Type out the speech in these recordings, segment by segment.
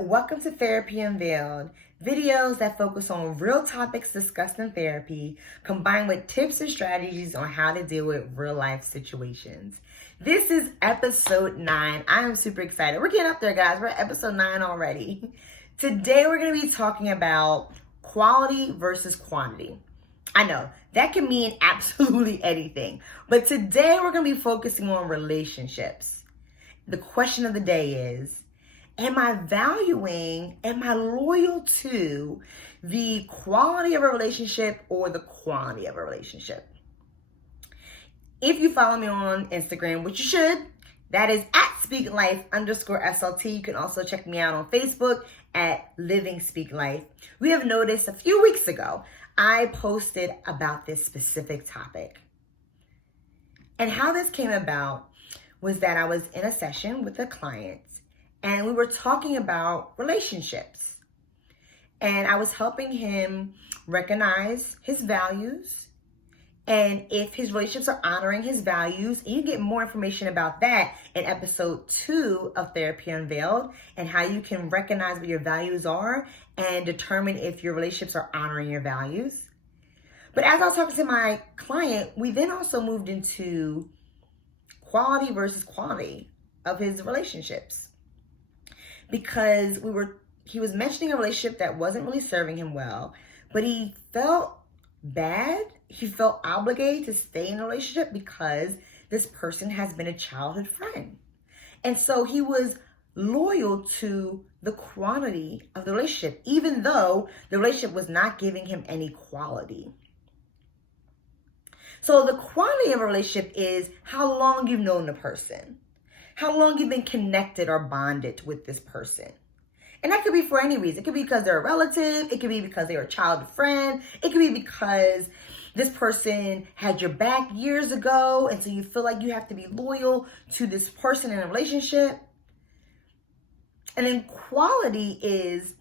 welcome to Therapy Unveiled, videos that focus on real topics discussed in therapy, combined with tips and strategies on how to deal with real life situations. This is episode 9. I am super excited. We're getting up there, guys. We're at episode 9 already. Today, we're going to be talking about quality versus quantity. I know, that can mean absolutely anything, but today we're going to be focusing on relationships. The question of the day is, am I loyal to the quality of a relationship or the quantity of a relationship? If you follow me on Instagram, which you should, that is at speaklife_SLT. You can also check me out on Facebook at Living Speak Life. We have noticed a few weeks ago, I posted about this specific topic. And how this came about was that I was in a session with a client and we were talking about relationships. And I was helping him recognize his values and if his relationships are honoring his values. And you get more information about that in episode 2 of Therapy Unveiled and how you can recognize what your values are and determine if your relationships are honoring your values. But as I was talking to my client, we then also moved into quality versus quantity of his relationships. Because he was mentioning a relationship that wasn't really serving him well, but he felt bad. He felt obligated to stay in a relationship because this person has been a childhood friend. And so he was loyal to the quantity of the relationship, even though the relationship was not giving him any quality. So the quantity of a relationship is how long you've known the person, how long you've been connected or bonded with this person. And that could be for any reason. It could be because they're a relative. It could be because they're a childhood friend. It could be because this person had your back years ago, and so you feel like you have to be loyal to this person in a relationship. And then quality is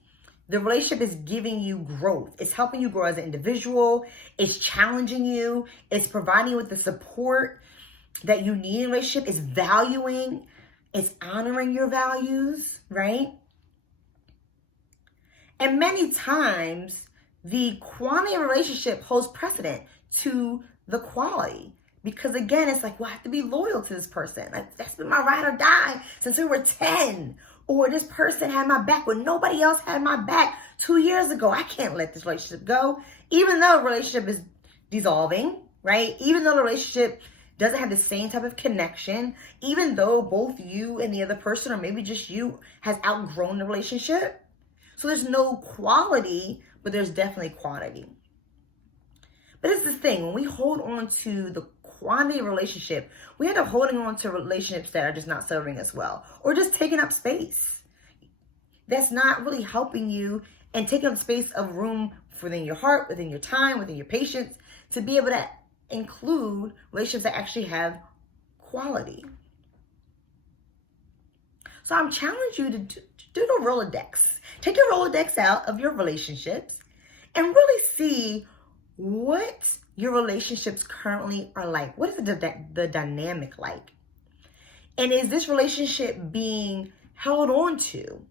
the relationship is giving you growth. It's helping you grow as an individual. It's challenging you. It's providing you with the support that you need in a relationship. It's valuing. It's honoring your values, right? And many times, the quantity of a relationship holds precedent to the quality. Because again, it's like, well, I have to be loyal to this person. Like, that's been my ride or die since we were 10. Or this person had my back when nobody else had my back 2 years ago. I can't let this relationship go. Even though a relationship is dissolving, right? Even though the relationship doesn't have the same type of connection, even though both you and the other person, or maybe just you, has outgrown the relationship. So there's no quality, but there's definitely quantity. But it's this thing, when we hold on to the quantity of relationship, we end up holding on to relationships that are just not serving us well, or just taking up space. That's not really helping you and taking up space of room within your heart, within your time, within your patience, to be able to include relationships that actually have quality. So I'm challenging you to do the Rolodex. Take your Rolodex out of your relationships and really see what your relationships currently are like. What is the dynamic like? And is this relationship being held on to?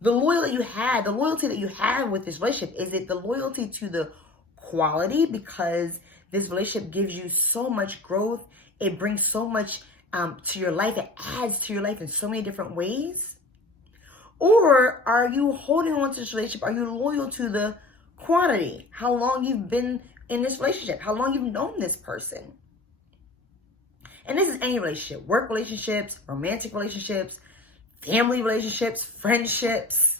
The loyalty that you have with this relationship, is it the loyalty to the quality because this relationship gives you so much growth, it brings so much to your life, it adds to your life in so many different ways? Or are you holding on to this relationship? Are you loyal to the quantity? How long you've been in this relationship? How long you've known this person? And this is any relationship: work relationships, romantic relationships, family relationships, friendships.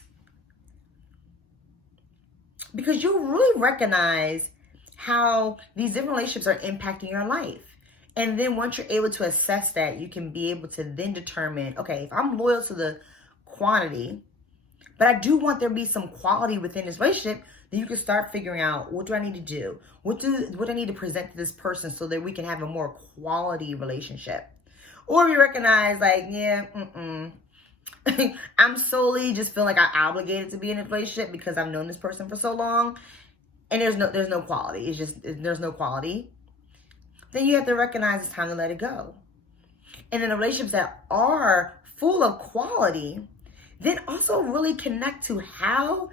Because you'll really recognize how these different relationships are impacting your life. And then once you're able to assess that, you can be able to then determine, okay, if I'm loyal to the quantity, but I do want there to be some quality within this relationship, then you can start figuring out, what do I need to do? What do I need to present to this person so that we can have a more quality relationship? Or you recognize like, I'm solely just feeling like I'm obligated to be in a relationship because I've known this person for so long, and there's no quality. It's just, there's no quality. Then you have to recognize it's time to let it go. And in the relationships that are full of quality, then also really connect to how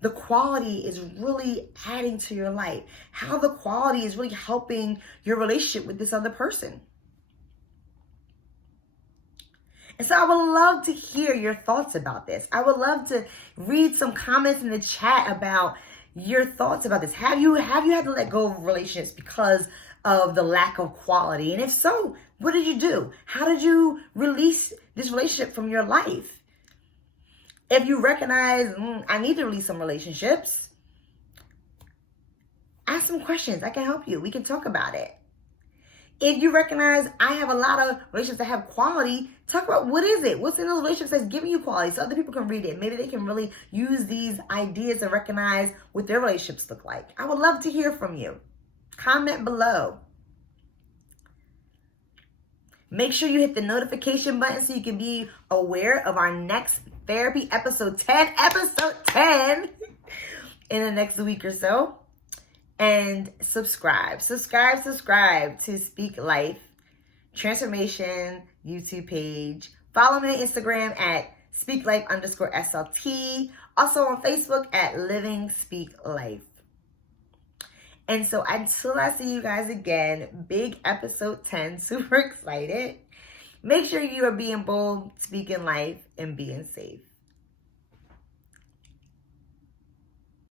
the quality is really adding to your life, how the quality is really helping your relationship with this other person. And so I would love to hear your thoughts about this. I would love to read some comments in the chat about your thoughts about this. Have you had to let go of relationships because of the lack of quality? And if so, what did you do? How did you release this relationship from your life? If you recognize, I need to release some relationships, ask some questions. I can help you. We can talk about it. If you recognize I have a lot of relationships that have quality, talk about what is it? What's in those relationships that's giving you quality so other people can read it. Maybe they can really use these ideas and recognize what their relationships look like. I would love to hear from you. Comment below. Make sure you hit the notification button so you can be aware of our next therapy episode 10 in the next week or so. And subscribe to Speak Life Transformation YouTube page. Follow me on Instagram at speaklife_SLT. Also on Facebook at Living Speak Life. And so until I see you guys again, big episode 10, super excited. Make sure you are being bold, speaking life, and being safe.